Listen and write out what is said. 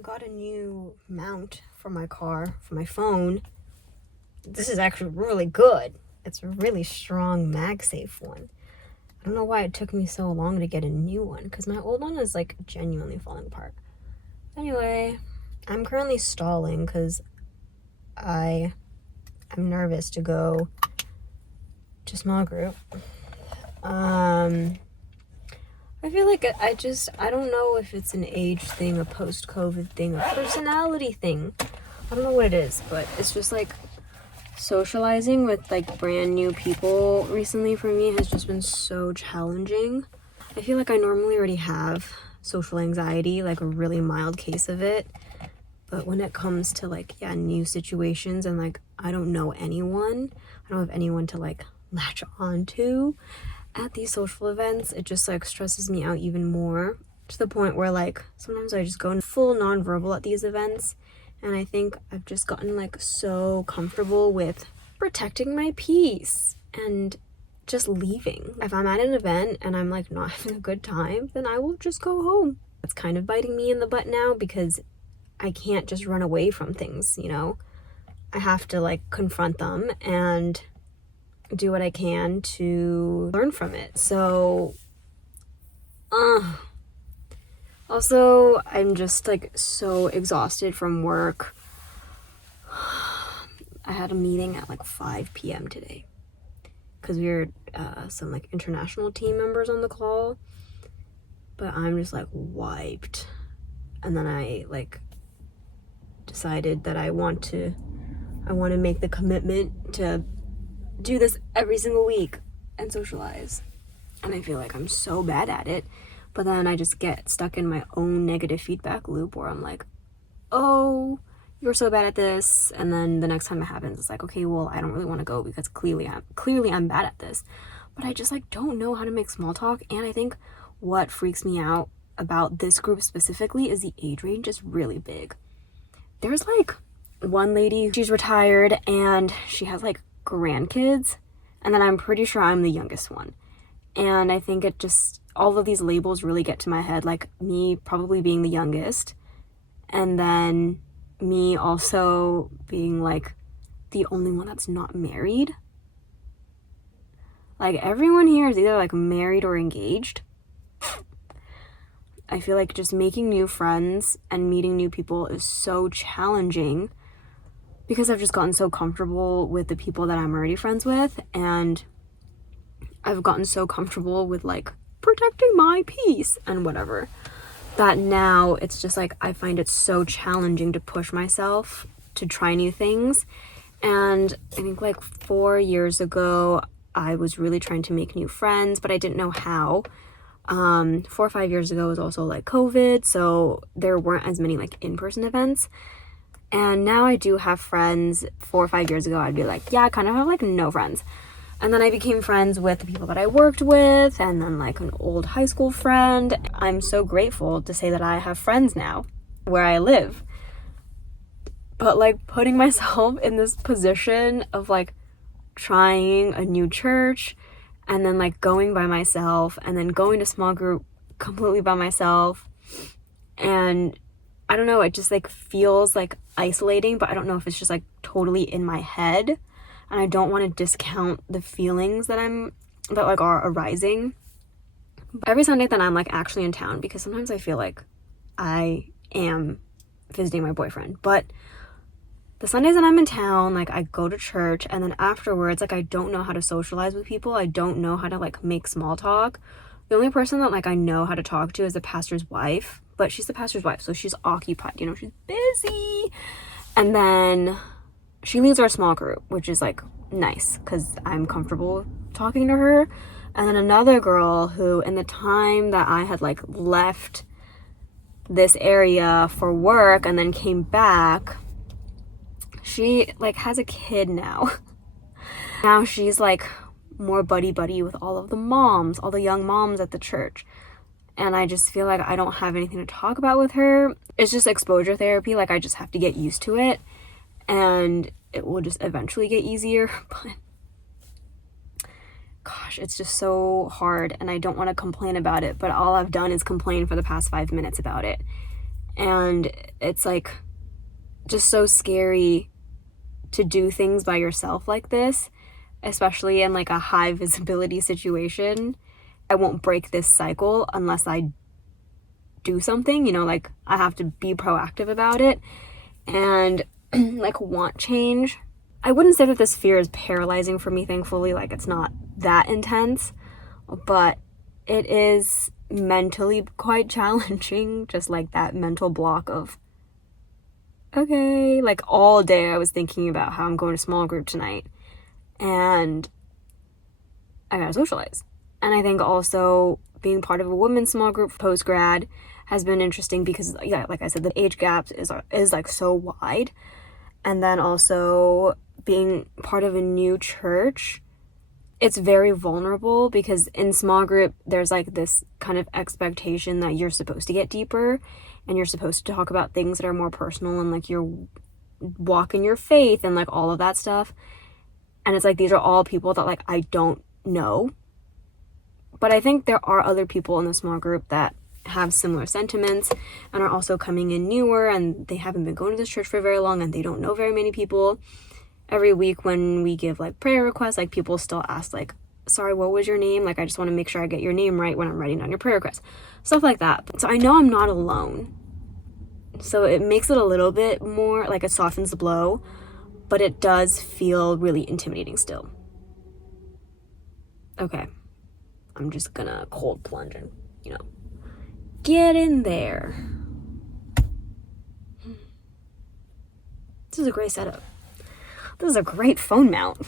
I got a new mount for my car, for my phone. This is actually really good. It's a really strong MagSafe one. I don't know why it took me so long to get a new one, because my old one is like genuinely falling apart. Anyway, I'm currently stalling because I'm nervous to go to small group. I feel like I don't know if it's an age thing, a post-COVID thing, a personality thing. I don't know what it is, but it's just like socializing with like brand new people recently for me has just been so challenging. I feel like I normally already have social anxiety, like a really mild case of it. But when it comes to like, new situations and like I don't know anyone, I don't have anyone to like latch on to at these social events, it just like stresses me out even more, to the point where like sometimes I just go in full nonverbal at these events, and I think I've just gotten like so comfortable with protecting my peace and just leaving. If I'm at an event and I'm like not having a good time, then I will just go home. It's kind of biting me in the butt now because I can't just run away from things, you know? I have to like confront them and do what I can to learn from it. So, also, I'm just like so exhausted from work. I had a meeting at like 5 p.m. today because we were some like international team members on the call, but I'm just like wiped. And then I like decided that I want to make the commitment to do this every single week and socialize. And I feel like I'm so bad at it, but then I just get stuck in my own negative feedback loop where I'm like, oh, you're so bad at this, and then the next time it happens it's like, okay, well, I don't really want to go because clearly I'm bad at this. But I just like don't know how to make small talk. And I think what freaks me out about this group specifically is the age range is really big. There's like one lady, she's retired and she has like grandkids, and then I'm pretty sure I'm the youngest one. And I think it just, all of these labels really get to my head, like me probably being the youngest, and then me also being like the only one that's not married. Like everyone here is either like married or engaged. I feel like just making new friends and meeting new people is so challenging because I've just gotten so comfortable with the people that I'm already friends with, and I've gotten so comfortable with like protecting my peace and whatever, that now it's just like I find it so challenging to push myself to try new things. And I think like 4 years ago I was really trying to make new friends, but I didn't know how. 4 or 5 years ago was also like COVID, so there weren't as many like in-person events. And now I do have friends. 4 or 5 years ago I'd be like, yeah, I kind of have like no friends. And then I became friends with the people that I worked with, and then like an old high school friend. I'm so grateful to say that I have friends now where I live. But like putting myself in this position of like trying a new church and then like going by myself and then going to small group completely by myself, and I don't know, it just like feels like isolating, but I don't know if it's just like totally in my head. And I don't want to discount the feelings that like are arising. But every Sunday that I'm like actually in town, because sometimes I feel like I am visiting my boyfriend, but the Sundays that I'm in town, like I go to church, and then afterwards, like I don't know how to socialize with people. I don't know how to like make small talk. The only person that like I know how to talk to is the pastor's wife, but she's the pastor's wife, so she's occupied, you know, she's busy. And then she leads our small group, which is like nice because I'm comfortable talking to her. And then another girl who, in the time that I had like left this area for work and then came back, she like has a kid now. Now she's like more buddy with all of the moms, all the young moms at the church. And I just feel like I don't have anything to talk about with her. It's just exposure therapy. Like I just have to get used to it, and it will just eventually get easier. But gosh, it's just so hard, and I don't want to complain about it, but all I've done is complain for the past 5 minutes about it. And it's like just so scary to do things by yourself like this, especially in like a high visibility situation. I won't break this cycle unless I do something, you know, like I have to be proactive about it and like want change. I wouldn't say that this fear is paralyzing for me, thankfully, like it's not that intense, but it is mentally quite challenging, just like that mental block of, okay, like all day I was thinking about how I'm going to small group tonight and I gotta socialize. And I think also being part of a women's small group post grad has been interesting because, yeah, like I said, the age gap is like so wide. And then also being part of a new church, it's very vulnerable because in small group there's like this kind of expectation that you're supposed to get deeper and you're supposed to talk about things that are more personal and like your walk in your faith and like all of that stuff. And it's like these are all people that like I don't know. But I think there are other people in the small group that have similar sentiments and are also coming in newer and they haven't been going to this church for very long and they don't know very many people. Every week when we give like prayer requests, like people still ask like, sorry, what was your name? Like I just want to make sure I get your name right when I'm writing down your prayer request. Stuff like that. So I know I'm not alone. So it makes it a little bit more like it softens the blow, but it does feel really intimidating still. Okay. I'm just gonna cold plunge and, you know, get in there. This is a great setup. This is a great phone mount.